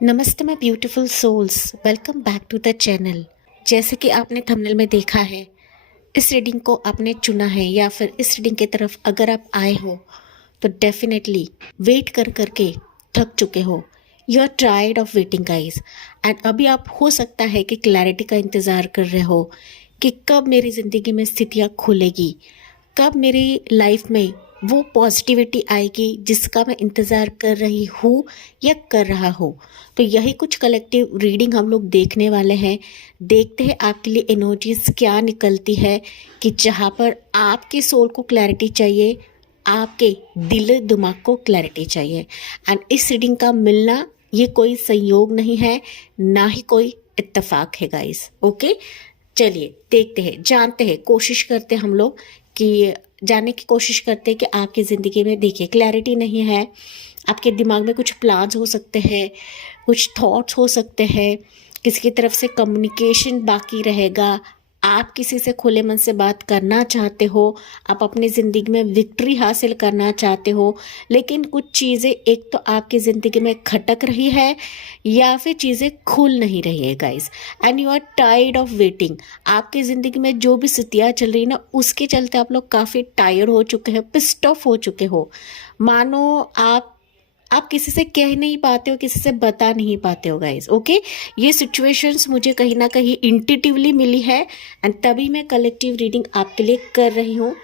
नमस्ते my beautiful souls, welcome back to the channel. जैसे कि आपने थंबनेल में देखा है, इस रीडिंग को आपने चुना है या फिर इस रीडिंग की तरफ अगर आप आए हो तो डेफिनेटली वेट कर करके थक चुके हो। You are tired of waiting guys. And अभी आप हो सकता है कि क्लैरिटी का इंतज़ार कर रहे हो कि कब मेरी ज़िंदगी में स्थितियाँ खुलेगी, कब मेरी लाइफ में वो पॉजिटिविटी आएगी जिसका मैं इंतज़ार कर रही हूँ या कर रहा हूँ। तो यही कुछ कलेक्टिव रीडिंग हम लोग देखने वाले हैं। देखते हैं आपके लिए एनर्जीज क्या निकलती है कि जहाँ पर आपके सोल को क्लैरिटी चाहिए, आपके दिल दिमाग को क्लैरिटी चाहिए। एंड इस रीडिंग का मिलना ये कोई संयोग नहीं है, ना ही कोई इत्तेफाक है गाइस। ओके, चलिए देखते हैं, जानते हैं, कोशिश करते हैं हम लोग कि जानने की कोशिश करते हैं कि आपकी ज़िंदगी में देखिए क्लैरिटी नहीं है। आपके दिमाग में कुछ प्लान्स हो सकते हैं, कुछ थॉट्स हो सकते हैं, किसी की तरफ से कम्युनिकेशन बाकी रहेगा। आप किसी से खुले मन से बात करना चाहते हो, आप अपनी ज़िंदगी में विक्ट्री हासिल करना चाहते हो, लेकिन कुछ चीज़ें एक तो आपकी ज़िंदगी में खटक रही है या फिर चीज़ें खुल नहीं रही है guys. And you are tired of waiting. आपकी ज़िंदगी में जो भी स्थितियाँ चल रही है ना, उसके चलते आप लोग काफ़ी टायर्ड हो चुके हैं, पिस्ड ऑफ हो चुके हो। मानो आप किसी से कह नहीं पाते हो, किसी से बता नहीं पाते हो गाइस। ओके, ये सिचुएशंस मुझे कहीं ना कहीं इंट्यूटिवली मिली है एंड तभी मैं कलेक्टिव रीडिंग आपके लिए कर रही हूँ।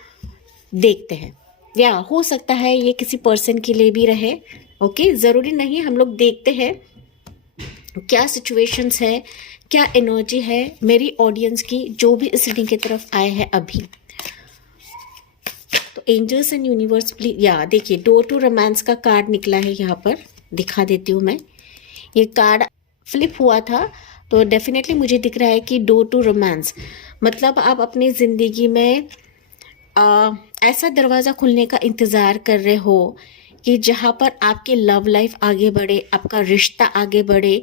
देखते हैं, या हो सकता है ये किसी पर्सन के लिए भी रहे। ओके, ज़रूरी नहीं, हम लोग देखते हैं क्या सिचुएशंस है, क्या एनर्जी है मेरी ऑडियंस की जो भी इस रीडिंग की तरफ आए हैं अभी। तो एंजल्स एंड यूनिवर्स प्लीज, या देखिए डोर टू रोमांस का कार्ड निकला है, यहाँ पर दिखा देती हूँ मैं। ये कार्ड फ्लिप हुआ था तो डेफिनेटली मुझे दिख रहा है कि डोर टू रोमांस मतलब आप अपनी ज़िंदगी में ऐसा दरवाज़ा खुलने का इंतज़ार कर रहे हो कि जहाँ पर आपकी लव लाइफ आगे बढ़े, आपका रिश्ता आगे बढ़े।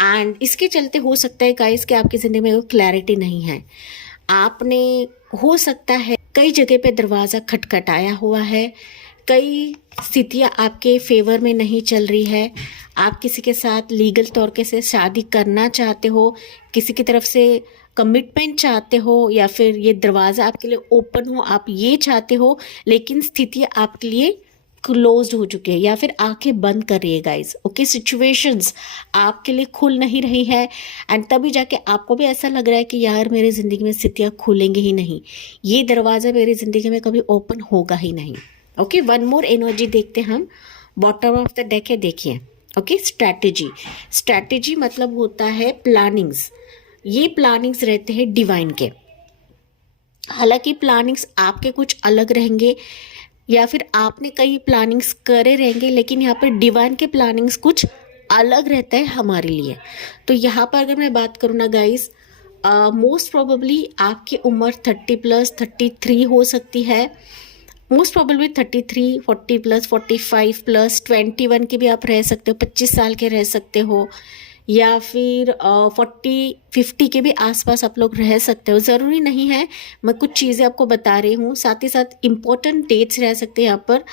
एंड इसके चलते हो सकता है गाइस कि आपकी ज़िंदगी में वो क्लैरिटी नहीं है। आपने हो सकता है कई जगह पे दरवाज़ा खटखटाया हुआ है, कई स्थितियाँ आपके फेवर में नहीं चल रही है। आप किसी के साथ लीगल तौर के से शादी करना चाहते हो, किसी की तरफ से कमिटमेंट चाहते हो, या फिर ये दरवाज़ा आपके लिए ओपन हो, आप ये चाहते हो, लेकिन स्थितियाँ आपके लिए क्लोज्ड हो चुकी है या फिर आंखें बंद कर रही है गाइस। ओके, सिचुएशंस आपके लिए खुल नहीं रही है एंड तभी जाके आपको भी ऐसा लग रहा है कि यार मेरी ज़िंदगी में स्थितियाँ खुलेंगी ही नहीं, ये दरवाज़ा मेरी ज़िंदगी में कभी ओपन होगा ही नहीं। ओके, वन मोर एनर्जी देखते हैं हम। बॉटम ऑफ द डेक है, देखिए। ओके, स्ट्रैटेजी मतलब होता है प्लानिंग्स। ये प्लानिंग्स रहते हैं डिवाइन के। हालांकि प्लानिंग्स आपके कुछ अलग रहेंगे या फिर आपने कई प्लानिंग्स करे रहेंगे, लेकिन यहाँ पर डिवाइन के प्लानिंग्स कुछ अलग रहता है हमारे लिए। तो यहाँ पर अगर मैं बात करूँ ना गाइस, मोस्ट प्रोबेबली आपकी उम्र 30+ 33 हो सकती है। मोस्ट प्रोबेबली 33, 40+, 45+, 21 के भी आप रह सकते हो, 25 साल के रह सकते हो, या फिर 40-50 के भी आसपास आप लोग रह सकते हो। ज़रूरी नहीं है, मैं कुछ चीज़ें आपको बता रही हूँ। साथ ही साथ इम्पोर्टेंट डेट्स रह सकते हैं यहाँ पर।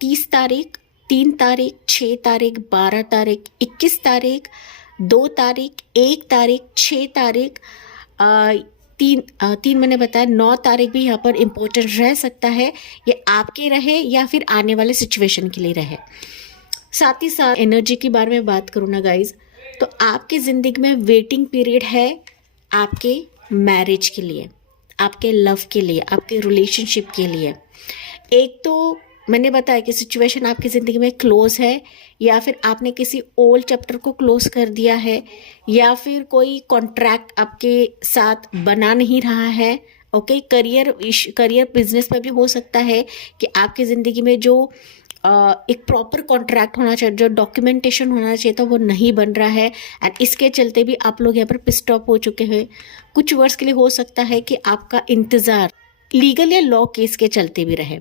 30 तारीख, 3 तारीख, 6 तारीख, 12 तारीख, 21 तारीख, 2 तारीख, 1 तारीख, 6 तारीख, तीन मैंने बताया, 9 तारीख भी यहाँ पर इम्पोर्टेंट रह सकता है। ये आपके रहे या फिर आने वाले सिचुएशन के लिए रहे। साथ ही साथ एनर्जी के बारे में बात करूँ ना गाइज, तो आपकी ज़िंदगी में वेटिंग पीरियड है आपके मैरिज के लिए, आपके लव के लिए, आपके रिलेशनशिप के लिए। एक तो मैंने बताया कि सिचुएशन आपकी ज़िंदगी में क्लोज है, या फिर आपने किसी ओल्ड चैप्टर को क्लोज कर दिया है, या फिर कोई कॉन्ट्रैक्ट आपके साथ बना नहीं रहा है। ओके, करियर बिजनेस में भी हो सकता है कि आपकी ज़िंदगी में जो एक प्रॉपर कॉन्ट्रैक्ट होना चाहिए, जो डॉक्यूमेंटेशन होना चाहिए था, वो नहीं बन रहा है एंड इसके चलते भी आप लोग यहाँ पर पिस्ड ऑफ हो चुके हैं। कुछ वर्ष के लिए हो सकता है कि आपका इंतज़ार लीगल या लॉ केस के चलते भी रहे।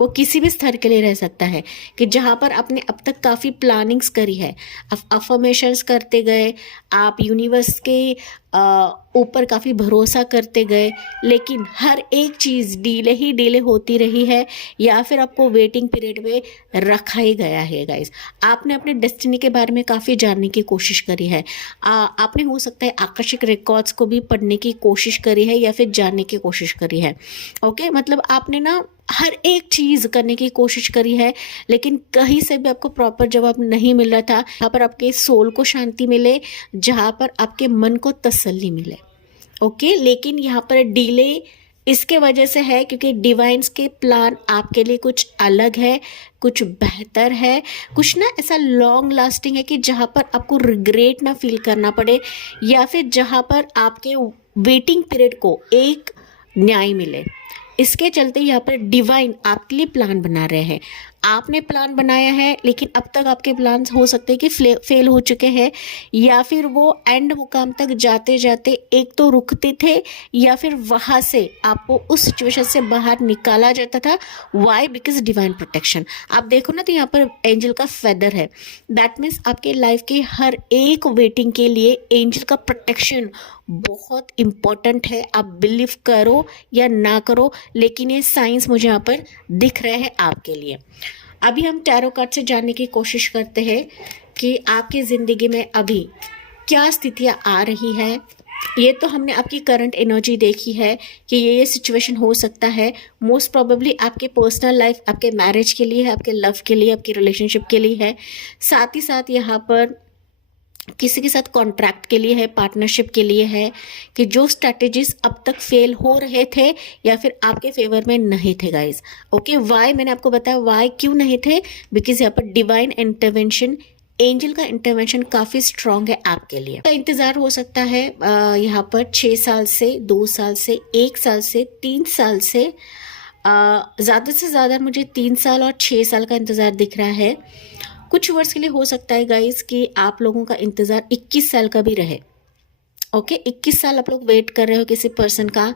वो किसी भी स्तर के लिए रह सकता है कि जहाँ पर आपने अब तक काफ़ी प्लानिंग्स करी है, आप अफर्मेशंस करते गए, आप यूनिवर्स के ऊपर काफ़ी भरोसा करते गए, लेकिन हर एक चीज़ डीले ही डीले होती रही है, या फिर आपको वेटिंग पीरियड में रखा ही गया है गाइस। आपने अपने डेस्टिनी के बारे में काफ़ी जानने की कोशिश करी है, आपने हो सकता है आकर्षक रिकॉर्ड्स को भी पढ़ने की कोशिश करी है या फिर जानने की कोशिश करी है। ओके, मतलब आपने ना हर एक चीज़ करने की कोशिश करी है, लेकिन कहीं से भी आपको प्रॉपर जवाब नहीं मिल रहा था जहाँ पर आपके सोल को शांति मिले, जहाँ पर आपके मन को तसल्ली मिले। ओके, लेकिन यहाँ पर डिले इसके वजह से है क्योंकि डिवाइन्स के प्लान आपके लिए कुछ अलग है, कुछ बेहतर है, कुछ ना ऐसा लॉन्ग लास्टिंग है कि जहाँ पर आपको रिग्रेट ना फील करना पड़े, या फिर जहाँ पर आपके वेटिंग पीरियड को एक न्याय मिले। इसके चलते यहाँ पर डिवाइन आपके लिए प्लान बना रहे हैं। आपने प्लान बनाया है, लेकिन अब तक आपके प्लान्स हो सकते हैं कि फेल हो चुके हैं, या फिर वो एंड मुकाम तक जाते जाते एक तो रुकते थे, या फिर वहाँ से आपको उस सिचुएशन से बाहर निकाला जाता था। वाई? Because divine protection. आप देखो ना, तो यहाँ पर एंजल का फेदर है। दैट मीन्स आपके लाइफ के हर एक वेटिंग के लिए एंजल का प्रोटेक्शन बहुत इम्पॉर्टेंट है। आप बिलीव करो या ना करो, लेकिन ये साइंस मुझे यहाँ पर दिख रहे हैं आपके लिए। अभी हम टैरो कार्ड से जानने की कोशिश करते हैं कि आपकी ज़िंदगी में अभी क्या स्थितियाँ आ रही हैं। ये तो हमने आपकी करंट एनर्जी देखी है कि ये सिचुएशन हो सकता है। मोस्ट प्रोबेबली आपके पर्सनल लाइफ, आपके मैरिज के लिए है, आपके लव के लिए, आपकी रिलेशनशिप के लिए है। साथ ही साथ यहाँ पर किसी के साथ कॉन्ट्रैक्ट के लिए है, पार्टनरशिप के लिए है, कि जो स्ट्रैटेजीज अब तक फेल हो रहे थे या फिर आपके फेवर में नहीं थे गाइस। ओके, वाई मैंने आपको बताया, वाई क्यों नहीं थे, बिकॉज यहाँ पर डिवाइन इंटरवेंशन, एंजल का इंटरवेंशन काफ़ी स्ट्रांग है आपके लिए। का इंतज़ार हो सकता है यहाँ पर 6 साल से, 2 साल से, 1 साल से, 3 साल से, ज़्यादा से ज़्यादा मुझे 3 साल और 6 साल का इंतज़ार दिख रहा है। कुछ वर्ष के लिए हो सकता है गाइस कि आप लोगों का इंतज़ार 21 साल का भी रहे। ओके, 21 साल आप लोग वेट कर रहे हो किसी पर्सन का,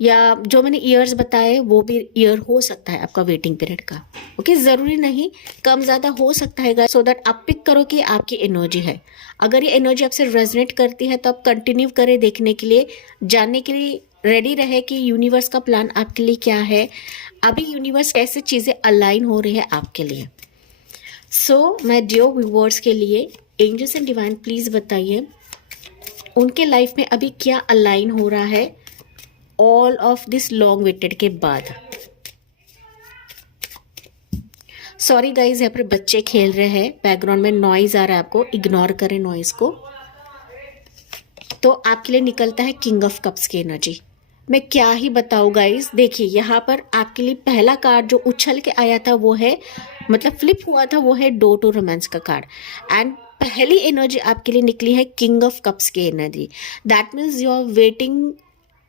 या जो मैंने ईयर्स बताए वो भी ईयर हो सकता है आपका वेटिंग पीरियड का। ओके, ज़रूरी नहीं, कम ज़्यादा हो सकता है गाइस, सो दैट आप पिक करो कि आपकी एनर्जी है। अगर ये एनर्जी आपसे रेजोनेट करती है तो आप कंटिन्यू करें देखने के लिए, जानने के लिए रेडी रहे कि यूनिवर्स का प्लान आपके लिए क्या है, अभी यूनिवर्स कैसे चीज़ें अलाइन हो रही है आपके लिए। सो मैं डियर व्यूअर्स के लिए एंजल्स एंड डिवाइन प्लीज़ बताइए उनके लाइफ में अभी क्या अलाइन हो रहा है all of this long waited के बाद। सॉरी गाइज, यहाँ पर बच्चे खेल रहे हैं, बैकग्राउंड में नॉइज आ रहा है, आपको इग्नोर करें नॉइज को। तो आपके लिए निकलता है किंग ऑफ कप्स की एनर्जी। मैं क्या ही बताऊँ गाइज, देखिए यहाँ पर आपके लिए पहला कार्ड जो उछल के आया था वो है, मतलब फ्लिप हुआ था, वो है डोर टू रोमांस का कार्ड। एंड पहली एनर्जी आपके लिए निकली है किंग ऑफ कप्स की energy. That means you are waiting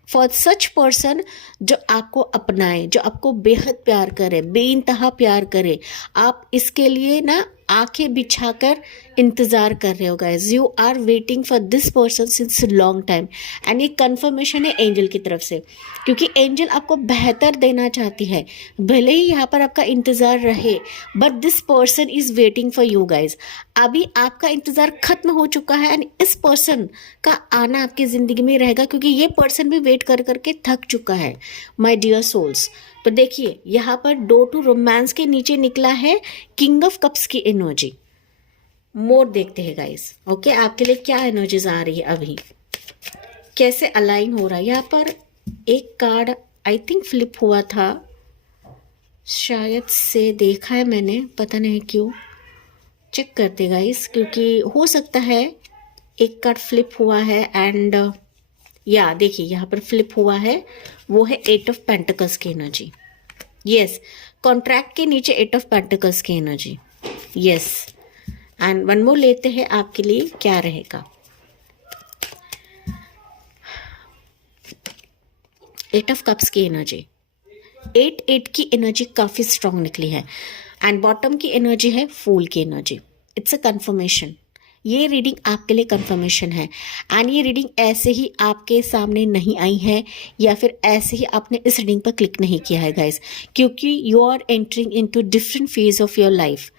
for such person जो आपको अपनाए, जो आपको बेहद प्यार करे, बेइंतहा प्यार करे। आप इसके लिए ना आंखें बिछाकर इंतज़ार कर रहे हो guys. You are waiting for this person since long time, and ये कन्फर्मेशन है एंजल की तरफ से, क्योंकि एंजल आपको बेहतर देना चाहती है। भले ही यहाँ पर आपका इंतज़ार रहे, but this person is waiting for you guys. अभी आपका इंतज़ार खत्म हो चुका है, एंड इस पर्सन का आना आपकी ज़िंदगी में रहेगा, क्योंकि ये पर्सन भी वेट कर करके थक चुका है माय डियर सोल्स। तो देखिए यहाँ पर डोर टू रोमांस के नीचे निकला है किंग ऑफ कप्स की एनर्जी। मोर देखते हैं गाइस। ओके, आपके लिए क्या एनर्जीज आ रही है, अभी कैसे अलाइन हो रहा है। यहाँ पर एक कार्ड आई थिंक फ्लिप हुआ था, शायद से देखा है मैंने, पता नहीं क्यों, चेक करते गाइस, क्योंकि हो सकता है एक कार्ड फ्लिप हुआ है। एंड या देखिए यहाँ पर फ्लिप हुआ है, वो है 8 ऑफ पेंटिकल्स की एनर्जी। यस, कॉन्ट्रैक्ट के नीचे 8 ऑफ पेंटिकल्स की energy. Yes, and one more लेते हैं आपके लिए क्या रहेगा। 8 ऑफ कप्स की एनर्जी, 8 की एनर्जी काफ़ी स्ट्रांग निकली है। एंड बॉटम की एनर्जी है फूल की एनर्जी। It's a confirmation. ये रीडिंग आपके लिए कंफर्मेशन है, एंड ये रीडिंग ऐसे ही आपके सामने नहीं आई है, या फिर ऐसे ही आपने इस रीडिंग पर क्लिक नहीं किया है गाइस, क्योंकि you are entering into different phase of your life.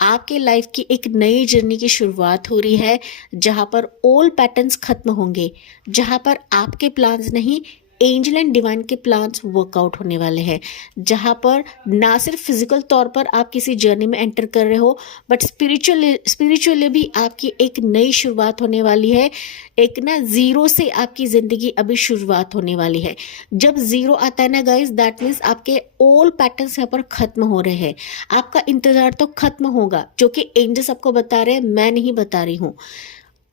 आपके लाइफ की एक नई जर्नी की शुरुआत हो रही है, जहाँ पर ओल्ड पैटर्न्स खत्म होंगे, जहाँ पर आपके प्लान्स नहीं, एंजल एंड डिवाइन के प्लान्स वर्कआउट होने वाले हैं, जहाँ पर ना सिर्फ फिजिकल तौर पर आप किसी जर्नी में एंटर कर रहे हो, बट स्पिरिचुअली भी आपकी एक नई शुरुआत होने वाली है। एक ना जीरो से आपकी ज़िंदगी अभी शुरुआत होने वाली है। जब जीरो आता है ना गाइस, दैट मीन्स आपके ओल्ड पैटर्न्स यहाँ पर खत्म हो रहे हैं। आपका इंतजार तो खत्म होगा, जो कि एंजल्स आपको बता रहे हैं, मैं नहीं बता रही हूँ।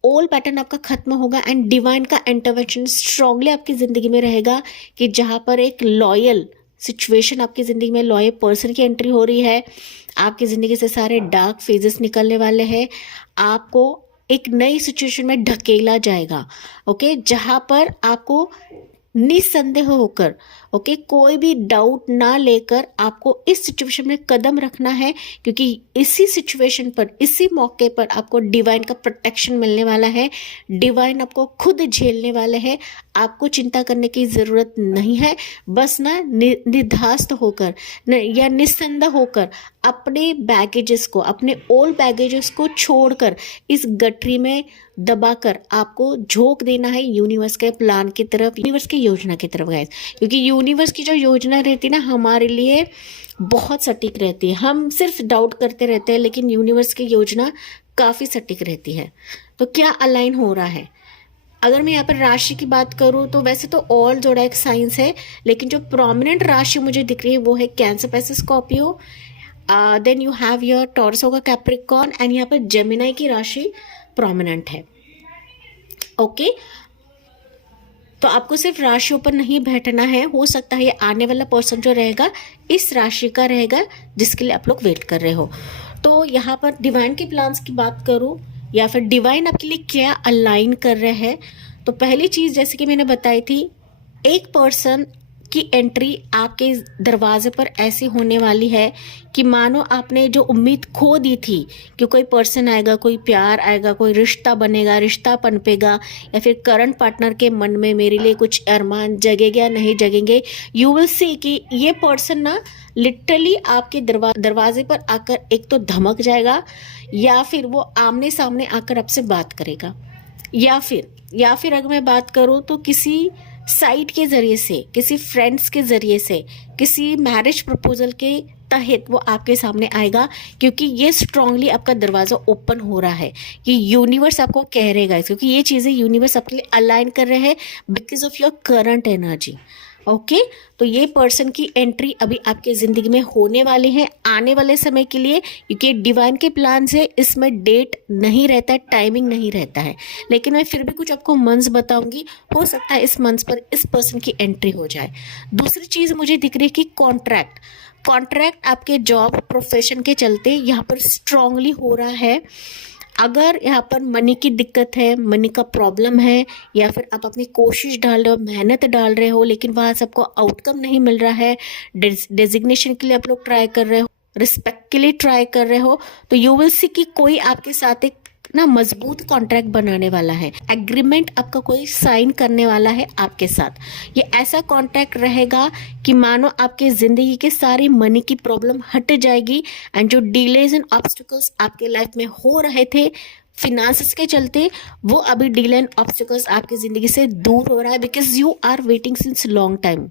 ओल्ड पैटर्न आपका खत्म होगा एंड डिवाइन का इंटरवेंशन स्ट्रांगली आपकी ज़िंदगी में रहेगा, कि जहाँ पर एक लॉयल सिचुएशन आपकी ज़िंदगी में, लॉयल पर्सन की एंट्री हो रही है। आपकी ज़िंदगी से सारे डार्क फेजेस निकलने वाले हैं। आपको एक नई सिचुएशन में ढकेला जाएगा, ओके, जहाँ पर आपको निसंदेह होकर, ओके, कोई भी डाउट ना लेकर आपको इस सिचुएशन में कदम रखना है, क्योंकि इसी सिचुएशन पर, इसी मौके पर आपको डिवाइन का प्रोटेक्शन मिलने वाला है। डिवाइन आपको खुद झेलने वाले हैं। आपको चिंता करने की ज़रूरत नहीं है। बस ना निर्धास्त होकर या निस्संदेह होकर अपने बैगेजेस को, अपने ओल्ड बैगेजेस को छोड़कर इस गठरी में दबाकर आपको झोंक देना है यूनिवर्स के प्लान की तरफ, यूनिवर्स की योजना की तरफ गाइस। क्योंकि यूनिवर्स की जो योजना रहती है ना, हमारे लिए बहुत सटीक रहती है। हम सिर्फ डाउट करते रहते हैं, लेकिन यूनिवर्स की योजना काफ़ी सटीक रहती है। तो क्या अलाइन हो रहा है? अगर मैं यहाँ पर राशि की बात करूँ तो वैसे तो ऑल जोड़ाइक साइंस है, लेकिन जो प्रोमिनेंट राशि मुझे दिख रही है वो है Cancer, Pisces, Scorpio. Then you have your Taurus होगा कैप्रिकॉर्न, एंड यहाँ पर जेमिनाई की राशि प्रोमिनेंट है। ओके, तो आपको सिर्फ राशियों पर नहीं बैठना है। हो सकता है ये आने वाला पर्सन जो रहेगा इस राशि का रहेगा, जिसके लिए आप लोग वेट कर रहे हो। तो यहाँ पर डिवाइन के प्लान्स की बात करूँ या फिर डिवाइन आपके लिए क्या अलाइन कर रहे हैं, तो पहली चीज़ जैसे कि मैंने बताई थी, एक पर्सन की एंट्री आपके दरवाजे पर ऐसी होने वाली है कि मानो आपने जो उम्मीद खो दी थी कि कोई पर्सन आएगा, कोई प्यार आएगा, कोई रिश्ता बनेगा, रिश्ता पनपेगा, या फिर करंट पार्टनर के मन में मेरे लिए कुछ अरमान जगेगा या नहीं जगेंगे, यू विल सी कि ये पर्सन ना लिटरली आपके दरवाजे पर आकर एक तो धमक जाएगा, या फिर वो आमने सामने आकर आपसे बात करेगा, या फिर अगर मैं बात करूँ तो किसी साइट के ज़रिए से, किसी फ्रेंड्स के ज़रिए से, किसी मैरिज प्रपोजल के तहत वो आपके सामने आएगा, क्योंकि ये स्ट्रांगली आपका दरवाज़ा ओपन हो रहा है कि यूनिवर्स आपको कह रहेगा, क्योंकि ये चीज़ें यूनिवर्स आपके लिए अलाइन कर रहे हैं because of your current energy. Okay, तो ये पर्सन की एंट्री अभी आपके ज़िंदगी में होने वाली है आने वाले समय के लिए, क्योंकि डिवाइन के प्लान से इसमें डेट नहीं रहता है, टाइमिंग नहीं रहता है, लेकिन मैं फिर भी कुछ आपको मंथ्स बताऊंगी। हो सकता है इस मंथ्स पर इस पर्सन की एंट्री हो जाए। दूसरी चीज़ मुझे दिख रही है कि कॉन्ट्रैक्ट आपके जॉब प्रोफेशन के चलते यहाँ पर स्ट्रांगली हो रहा है। अगर यहाँ पर मनी की दिक्कत है, मनी का प्रॉब्लम है, या फिर आप अपनी कोशिश डाल रहे हो, मेहनत डाल रहे हो, लेकिन वहाँ से आपको आउटकम नहीं मिल रहा है, डेजिग्नेशन के लिए आप लोग ट्राई कर रहे हो, रिस्पेक्ट के लिए ट्राई कर रहे हो, तो यू विल सी कि कोई आपके साथ एक ना मजबूत कॉन्ट्रैक्ट बनाने वाला है, एग्रीमेंट आपका कोई साइन करने वाला है आपके साथ। ये ऐसा कॉन्ट्रैक्ट रहेगा कि मानो आपके ज़िंदगी के सारी मनी की प्रॉब्लम हट जाएगी, एंड जो डिलेज एंड ऑब्स्टिकल्स आपके लाइफ में हो रहे थे फिनांसेस के चलते, वो अभी डिले एंड ऑब्स्टिकल्स आपकी ज़िंदगी से दूर हो रहा है, because you are waiting since long time.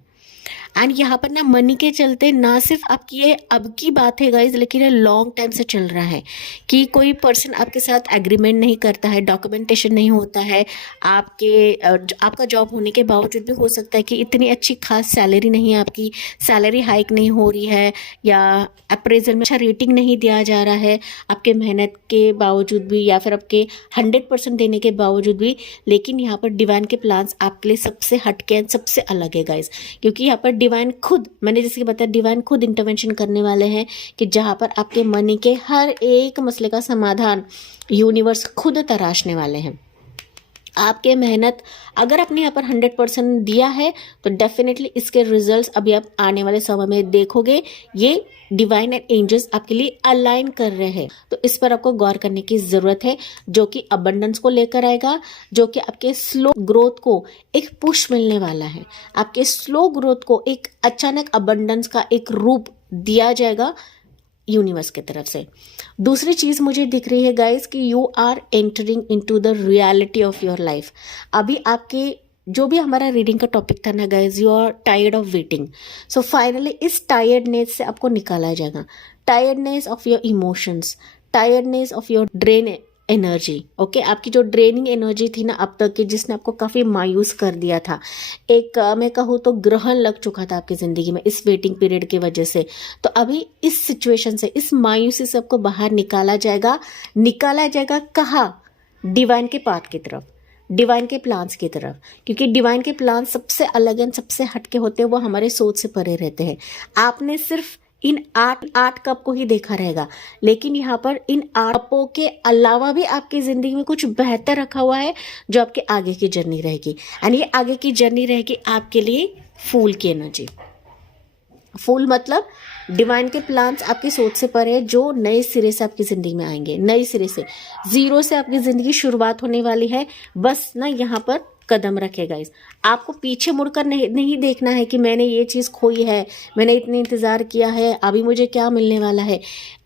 And यहाँ पर ना मनी के चलते ना सिर्फ आपकी ये अब की बात है गाइज, लेकिन ये लॉन्ग टाइम से चल रहा है कि कोई पर्सन आपके साथ एग्रीमेंट नहीं करता है, डॉक्यूमेंटेशन नहीं होता है, आपका जॉब होने के बावजूद भी हो सकता है कि इतनी अच्छी खास सैलरी नहीं है, आपकी सैलरी हाइक नहीं हो रही है, या अप्रेजल में अच्छा रेटिंग नहीं दिया जा रहा है आपके मेहनत के बावजूद भी, या फिर आपके 100% देने के बावजूद भी। लेकिन यहाँ पर डिवाइन के प्लान्स आपके लिए सबसे हटके सबसे अलग है गाइज, क्योंकि यहाँ पर डिवाइन खुद, मैंने जैसे कि बताया, डिवाइन खुद इंटरवेंशन करने वाले हैं कि जहाँ पर आपके मनी के हर एक मसले का समाधान यूनिवर्स खुद तराशने वाले हैं। आपके मेहनत अगर आपने यहाँ पर 100% दिया है तो डेफिनेटली इसके रिजल्ट्स अभी आप आने वाले समय में देखोगे। ये डिवाइन एंड एंजल्स आपके लिए अलाइन कर रहे हैं, तो इस पर आपको गौर करने की ज़रूरत है, जो कि अबंडेंस को लेकर आएगा, जो कि आपके स्लो ग्रोथ को एक पुश मिलने वाला है। आपके स्लो ग्रोथ को एक अचानक अबंडेंस का एक रूप दिया जाएगा यूनिवर्स की तरफ से। दूसरी चीज मुझे दिख रही है गाइस कि you are entering into the reality of your life. अभी आपके जो भी हमारा रीडिंग का टॉपिक था ना guys, you are tired of waiting. So finally इस टायर्डनेस से आपको निकाला जाएगा, tiredness of your emotions, tiredness of your drain energy. Okay, आपकी जो ड्रेनिंग एनर्जी थी ना अब तक की, जिसने आपको काफी मायूस कर दिया था, एक मैं कहूँ तो ग्रहण लग चुका था आपकी जिंदगी में इस वेटिंग पीरियड की वजह से। तो अभी इस सिचुएशन से, इस मायूसी से आपको बाहर निकाला जाएगा। निकाला जाएगा कहाँ? डिवाइन के पाथ की तरफ, डिवाइन के प्लान्स की तरफ। क्योंकि डिवाइन के प्लान सबसे अलग एंड सबसे हटके होते हैं, वो हमारे सोच से परे रहते हैं। आपने सिर्फ इन आठ कप को ही देखा रहेगा, लेकिन यहाँ पर इन 8 कपों के अलावा भी आपकी जिंदगी में कुछ बेहतर रखा हुआ है जो आपके आगे की जर्नी रहेगी। एंड ये आगे की जर्नी रहेगी आपके लिए फूल की एनर्जी। फूल मतलब डिवाइन के प्लान्स आपकी सोच से परे, जो नए सिरे से आपकी जिंदगी में आएंगे, नए सिरे से, जीरो से आपकी जिंदगी शुरुआत होने वाली है। बस ना यहाँ पर कदम रखेगा इस, आपको पीछे मुड़कर नहीं देखना है कि मैंने ये चीज़ खोई है, मैंने इतने इंतज़ार किया है, अभी मुझे क्या मिलने वाला है।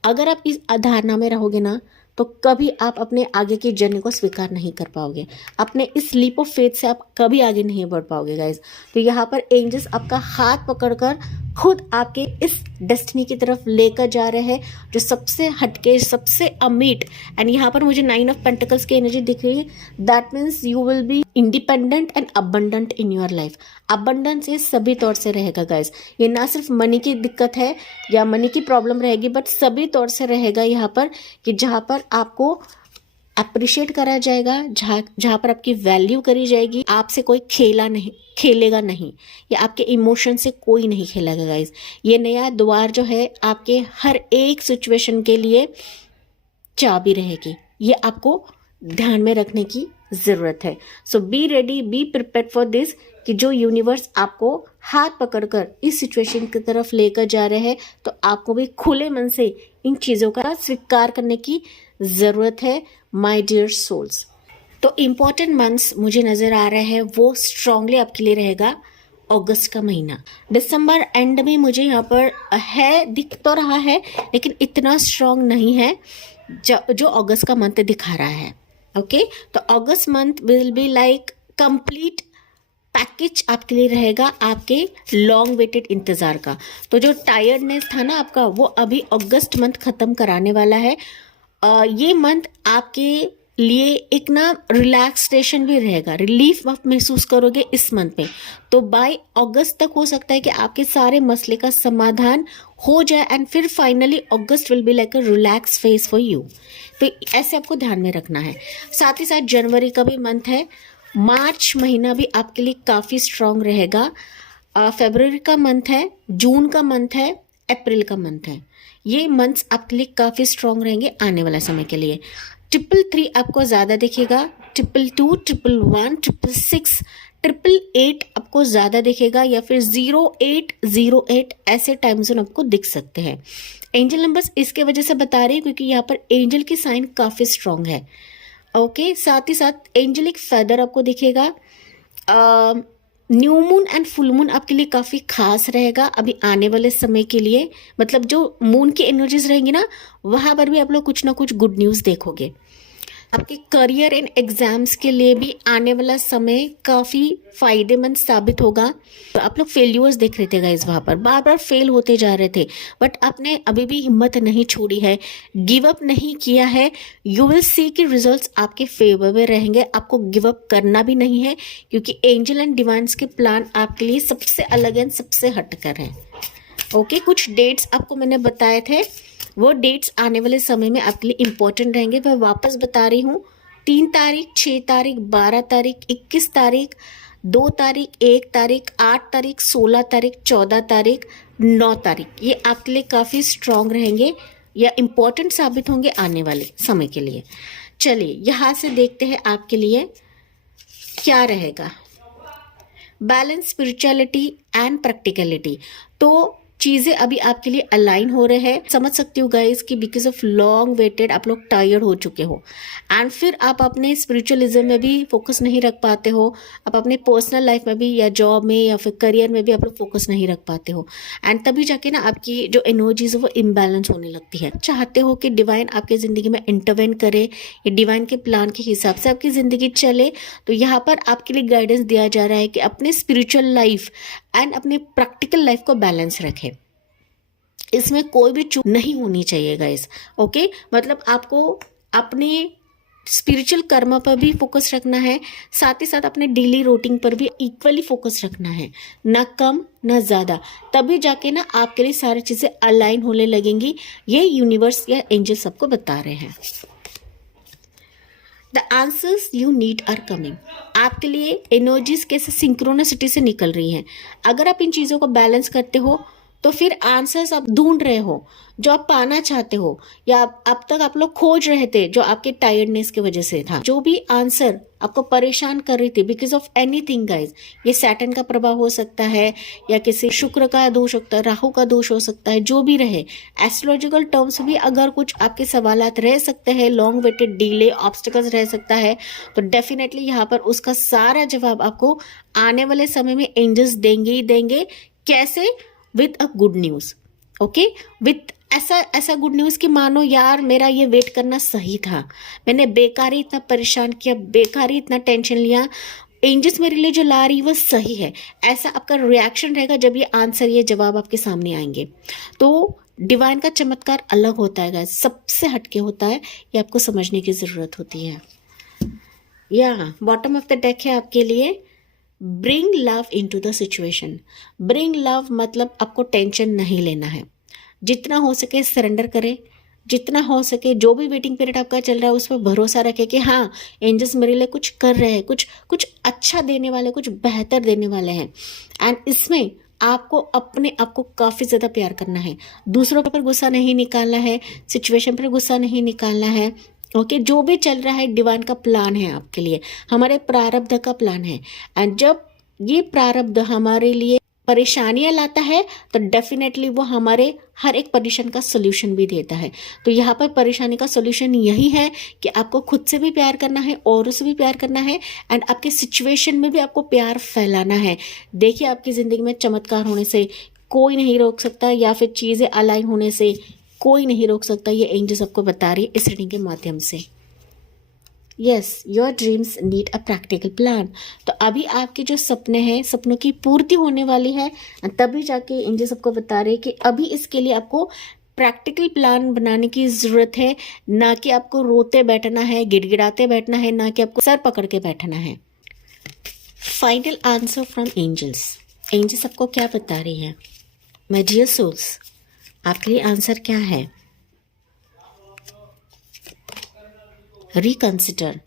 अगर आप इस धारणा में रहोगे ना, तो कभी आप अपने आगे की जर्नी को स्वीकार नहीं कर पाओगे। अपने इस लीप ऑफ फेथ से आप कभी आगे नहीं बढ़ पाओगे गाइज। तो यहाँ पर एंजल्स आपका हाथ पकड़कर खुद आपके इस डेस्टिनी की तरफ लेकर जा रहे हैं, जो सबसे हटके, सबसे अमीट। एंड यहाँ पर मुझे 9 ऑफ पेंटिकल्स की एनर्जी दिख रही है। That means you will be independent and abundant in your life. Abundance ये सभी तौर से रहेगा गाइज। ये ना सिर्फ मनी की दिक्कत है या मनी की प्रॉब्लम रहेगी, बट सभी तौर से रहेगा यहाँ पर, कि जहाँ पर आपको अप्रिशिएट करा जाएगा, जहाँ पर आपकी वैल्यू करी जाएगी। आपसे कोई खेलेगा नहीं, या आपके इमोशन से कोई नहीं खेलेगा गाइज। ये नया द्वार जो है आपके हर एक सिचुएशन के लिए चाबी रहेगी, ये आपको ध्यान में रखने की जरूरत है। So be ready, be prepared for this, कि जो यूनिवर्स आपको हाथ पकड़कर इस सिचुएशन की तरफ लेकर जा रहे हैं, तो आपको भी खुले मन से इन चीज़ों का स्वीकार करने की ज़रूरत है माय डियर सोल्स। तो इम्पॉर्टेंट मंथ्स मुझे नज़र आ रहे हैं, वो स्ट्रांगली आपके लिए रहेगा अगस्त का महीना। दिसंबर एंड में मुझे यहाँ पर है, दिख तो रहा है, लेकिन इतना स्ट्रांग नहीं है जो अगस्त का मंथ दिखा रहा है। ओके, तो August month will be like complete package आपके लिए रहेगा, आपके लॉन्ग वेटेड इंतजार का। तो जो टायर्डनेस था ना आपका, वो अभी अगस्त मंथ खत्म कराने वाला है। ये मंथ आपके लिए एक ना रिलैक्सेशन भी रहेगा, रिलीफ आप महसूस करोगे इस मंथ में। तो बाय अगस्त तक हो सकता है कि आपके सारे मसले का समाधान हो जाए, एंड फिर finally August will be like a relax phase for you. तो ऐसे आपको ध्यान में रखना है। साथ ही साथ जनवरी का भी मंथ है, मार्च महीना भी आपके लिए काफ़ी स्ट्रांग रहेगा, फरवरी का मंथ है, जून का मंथ है, अप्रैल का मंथ है। ये मंथ्स आपके लिए काफ़ी स्ट्रांग रहेंगे आने वाला समय के लिए। 333 आपको ज़्यादा दिखेगा, 222, 111, 666, 888 आपको ज़्यादा दिखेगा, या फिर 0808 ऐसे टाइम जोन आपको दिख सकते हैं। एंजल नंबर्स इसके वजह से बता रही है क्योंकि यहाँ पर एंजल की साइन काफ़ी स्ट्रांग है। ओके, साथ ही साथ एंजलिक फेदर आपको दिखेगा। New moon and full moon आपके लिए काफ़ी खास रहेगा अभी आने वाले समय के लिए। मतलब जो मून की एनर्जीज रहेंगी ना, वहाँ पर भी आप लोग कुछ ना कुछ गुड न्यूज़ देखोगे। आपके करियर एंड एग्जाम्स के लिए भी आने वाला समय काफ़ी फायदेमंद साबित होगा। तो आप लोग फेल्यूर्स देख रहे थे गाइस, वहाँ पर बार बार फेल होते जा रहे थे, बट आपने अभी भी हिम्मत नहीं छोड़ी है, गिव अप नहीं किया है। यू विल सी कि रिजल्ट्स आपके फेवर में रहेंगे। आपको गिव अप करना भी नहीं है, क्योंकि एंजल एंड डिवाइन्स के प्लान आपके लिए सबसे अलग एंड सबसे हटकर हैं। ओके, कुछ डेट्स आपको मैंने बताए थे, वो डेट्स आने वाले समय में आपके लिए इम्पोर्टेंट रहेंगे। मैं वापस बता रही हूँ, 3 तारीख, 6 तारीख, 12 तारीख, 21 तारीख, 2 तारीख, 1 तारीख, 8 तारीख, 16 तारीख, 14 तारीख, 9 तारीख, ये आपके लिए काफ़ी स्ट्रांग रहेंगे या इम्पोर्टेंट साबित होंगे आने वाले समय के लिए। चलिए यहाँ से देखते हैं आपके लिए क्या रहेगा। Balance, spirituality and practicality. तो चीजें अभी आपके लिए अलाइन हो रहे हैं। समझ सकती हूँ गाइस कि बिकॉज ऑफ लॉन्ग वेटेड आप लोग टायर्ड हो चुके हो एंड फिर आप अपने स्पिरिचुअलिज्म में भी फोकस नहीं रख पाते हो, आप अपने पर्सनल लाइफ में भी या जॉब में या फिर करियर में भी आप लोग फोकस नहीं रख पाते हो एंड तभी जाके ना आपकी जो एनर्जीज है वो इम्बैलेंस होने लगती है। चाहते हो कि डिवाइन आपके ज़िंदगी में इंटरवेन करे, या डिवाइन के प्लान के हिसाब से आपकी ज़िंदगी चले, तो यहाँ पर आपके लिए गाइडेंस दिया जा रहा है कि अपने स्पिरिचुअल लाइफ एंड अपने प्रैक्टिकल लाइफ को बैलेंस रखें। इसमें कोई भी चूक नहीं होनी चाहिए गाइस। ओके, मतलब आपको अपने स्पिरिचुअल कर्म पर भी फोकस रखना है, साथ ही साथ अपने डेली रूटीन पर भी इक्वली फोकस रखना है, ना कम ना ज़्यादा। तभी जाके ना आपके लिए सारी चीज़ें अलाइन होने लगेंगी। ये यूनिवर्स या एंजल सबको बता रहे हैं। The answers you need are coming. आपके लिए एनर्जीज कैसे सिंक्रोनिसिटी से निकल रही हैं। अगर आप इन चीज़ों को बैलेंस करते हो तो फिर आंसर्स आप ढूंढ रहे हो जो आप पाना चाहते हो, या अब तक आप लोग खोज रहे थे जो आपके टायर्डनेस की वजह से था। जो भी आंसर आपको परेशान कर रही थी बिकॉज ऑफ एनीथिंग गाइज, ये सैटर्न का प्रभाव हो सकता है या किसी शुक्र का दोष हो सकता है, राहु का दोष हो सकता है, जो भी रहे एस्ट्रोलॉजिकल टर्म्स भी अगर कुछ आपके सवालात रह सकते हैं, लॉन्ग वेटेड डिले ऑब्स्टिकल्स रह सकता है, तो डेफिनेटली यहाँ पर उसका सारा जवाब आपको आने वाले समय में एंजल्स देंगे ही देंगे। कैसे? With a good news. Okay, with ऐसा गुड न्यूज कि मानो यार मेरा ये वेट करना सही था, मैंने बेकार ही इतना परेशान किया, बेकार ही इतना टेंशन लिया, एंजल्स मेरे लिए जो ला रही वो सही है। ऐसा आपका रिएक्शन रहेगा जब ये आंसर, ये जवाब आपके सामने आएंगे। तो डिवाइन का चमत्कार अलग होता है गाइस, सबसे हटके होता है, ये आपको समझने की जरूरत होती है। या बॉटम ऑफ द डेक है आपके लिए bring love into the situation. Bring love मतलब आपको टेंशन नहीं लेना है, जितना हो सके सरेंडर करें, जितना हो सके जो भी वेटिंग पीरियड आपका चल रहा है उस पर भरोसा रखें कि हाँ एंजल्स मेरे लिए कुछ कर रहे हैं, कुछ अच्छा देने वाले, कुछ बेहतर देने वाले हैं। एंड इसमें आपको अपने आप को काफ़ी ज़्यादा प्यार करना है, दूसरों पर गुस्सा नहीं निकालना है, सिचुएशन पर गुस्सा नहीं निकालना है। ओके, जो भी चल रहा है डिवाइन का प्लान है आपके लिए, हमारे प्रारब्ध का प्लान है। एंड जब ये प्रारब्ध हमारे लिए परेशानियां लाता है तो डेफिनेटली वो हमारे हर एक परेशानी का सोल्यूशन भी देता है। तो यहाँ पर परेशानी का सोल्यूशन यही है कि आपको खुद से भी प्यार करना है, औरों से भी प्यार करना है, एंड आपके सिचुएशन में भी आपको प्यार फैलाना है। देखिए, आपकी ज़िंदगी में चमत्कार होने से कोई नहीं रोक सकता, या फिर चीज़ें अलाइन होने से कोई नहीं रोक सकता। ये एंजल सबको बता रही है इस रीडिंग के माध्यम से। Yes, your dreams need a practical plan. तो अभी आपके जो सपने हैं, सपनों की पूर्ति होने वाली है, तभी जाके एंजल सबको बता रहे हैं कि अभी इसके लिए आपको प्रैक्टिकल प्लान बनाने की ज़रूरत है, ना कि आपको रोते बैठना है, गिड़गिड़ाते बैठना है, ना कि आपको सर पकड़ के बैठना है। Final answer from angels. Angel सबको क्या बता रही है? माय डियर सोल्स, आपके लिए आंसर क्या है? रिकंसिडर।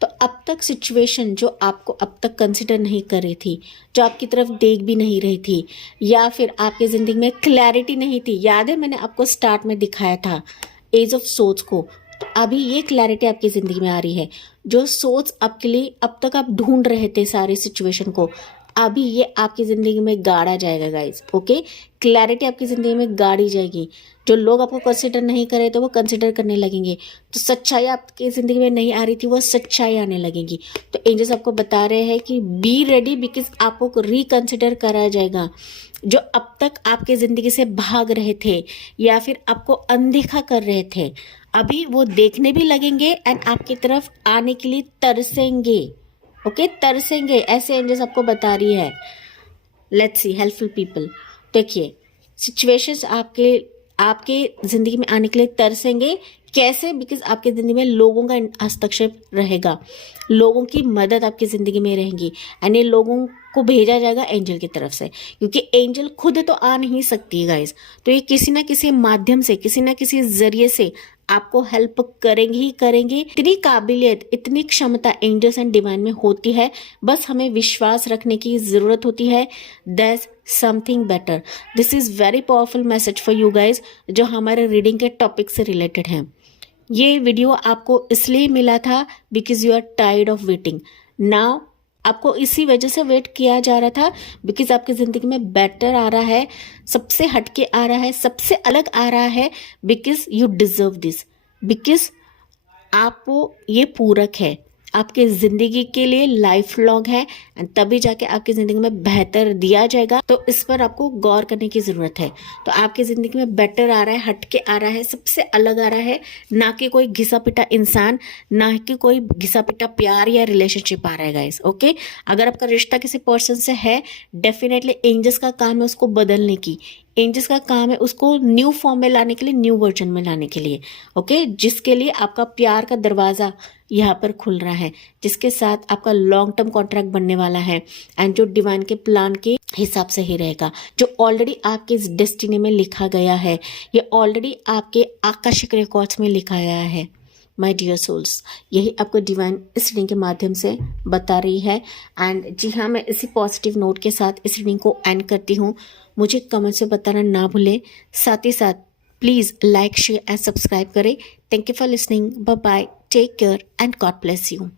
तो अब तक सिचुएशन जो आपको अब तक कंसिडर नहीं कर रही थी, जो आपकी तरफ देख भी नहीं रही थी, या फिर आपकी ज़िंदगी में क्लैरिटी नहीं थी, याद है मैंने आपको स्टार्ट में दिखाया था एज ऑफ सोच को, तो अभी ये क्लैरिटी आपकी ज़िंदगी में आ रही है। जो सोच आपके लिए अब तक आप ढूंढ रहे थे सारे सिचुएशन को, अभी ये आपकी ज़िंदगी में गाड़ा जाएगा गाइज। ओके, क्लैरिटी आपकी ज़िंदगी में गाड़ी जाएगी। जो लोग आपको कंसिडर नहीं कर रहे थे वो कंसिडर करने लगेंगे, तो सच्चाई आपकी ज़िंदगी में नहीं आ रही थी वो सच्चाई आने लगेगी। तो एंजल्स आपको बता रहे हैं कि बी रेडी, बिकॉज आपको रिकंसिडर करा जाएगा। जो अब तक आपके ज़िंदगी से भाग रहे थे या फिर आपको अनदेखा कर रहे थे, अभी वो देखने भी लगेंगे एंड आपकी तरफ आने के लिए तरसेंगे। ओके, तरसेंगे, ऐसे एंजल्स आपको बता रही है। Let's see helpful people. देखिए, सिचुएशंस आपके ज़िंदगी में आने के लिए तरसेंगे। कैसे? बिकॉज आपकी ज़िंदगी में लोगों का हस्तक्षेप रहेगा, लोगों की मदद आपकी ज़िंदगी में रहेंगी, एंड ये लोगों को भेजा जाएगा एंजल की तरफ से, क्योंकि एंजल खुद तो आ नहीं सकती है गाइस, तो ये किसी ना किसी माध्यम से, किसी ना किसी जरिए से आपको हेल्प करेंगे ही करेंगे। इतनी काबिलियत, इतनी क्षमता एंजल्स एंड डिवाइन में होती है, बस हमें विश्वास रखने की ज़रूरत होती है। That's something better. This is very powerful message for you guys, जो हमारे रीडिंग के टॉपिक से रिलेटेड है। ये वीडियो आपको इसलिए मिला था because you are tired of waiting. Now आपको इसी वजह से वेट किया जा रहा था, बिकॉज आपकी ज़िंदगी में बेटर आ रहा है, सबसे हटके आ रहा है, सबसे अलग आ रहा है, because you deserve this, because आपको ये पूरक है, आपके ज़िंदगी के लिए लाइफ लॉन्ग है, एंड तभी जाके आपकी ज़िंदगी में बेहतर दिया जाएगा। तो इस पर आपको गौर करने की ज़रूरत है। तो आपकी ज़िंदगी में बेटर आ रहा है, हटके आ रहा है, सबसे अलग आ रहा है, ना कि कोई घिसा पिटा इंसान, ना कि कोई घिसा पिटा प्यार या रिलेशनशिप आ रहा है गाइस। ओके, अगर आपका रिश्ता किसी पर्सन से है, डेफिनेटली एंजल्स का काम है उसको बदलने की, एंजल्स का काम है उसको न्यू फॉर्म में लाने के लिए, न्यू वर्जन में लाने के लिए। ओके, जिसके लिए आपका प्यार का दरवाज़ा यहाँ पर खुल रहा है, जिसके साथ आपका लॉन्ग टर्म कॉन्ट्रैक्ट बनने वाला है, एंड जो डिवाइन के प्लान के हिसाब से ही रहेगा, जो ऑलरेडी आपके इस डेस्टिनी में लिखा गया है, ये ऑलरेडी आपके आकाशिक रिकॉर्ड्स में लिखा गया है। माय डियर सोल्स, यही आपको डिवाइन इस रीडिंग के माध्यम से बता रही है। एंड जी हाँ, मैं इसी पॉजिटिव नोट के साथ इस रीडिंग को एंड करती हूँ। मुझे कमेंट्स में बताना ना भूलें, साथ ही साथ please like, share and subscribe करें। Thank you for listening, bye bye, take care and God bless you.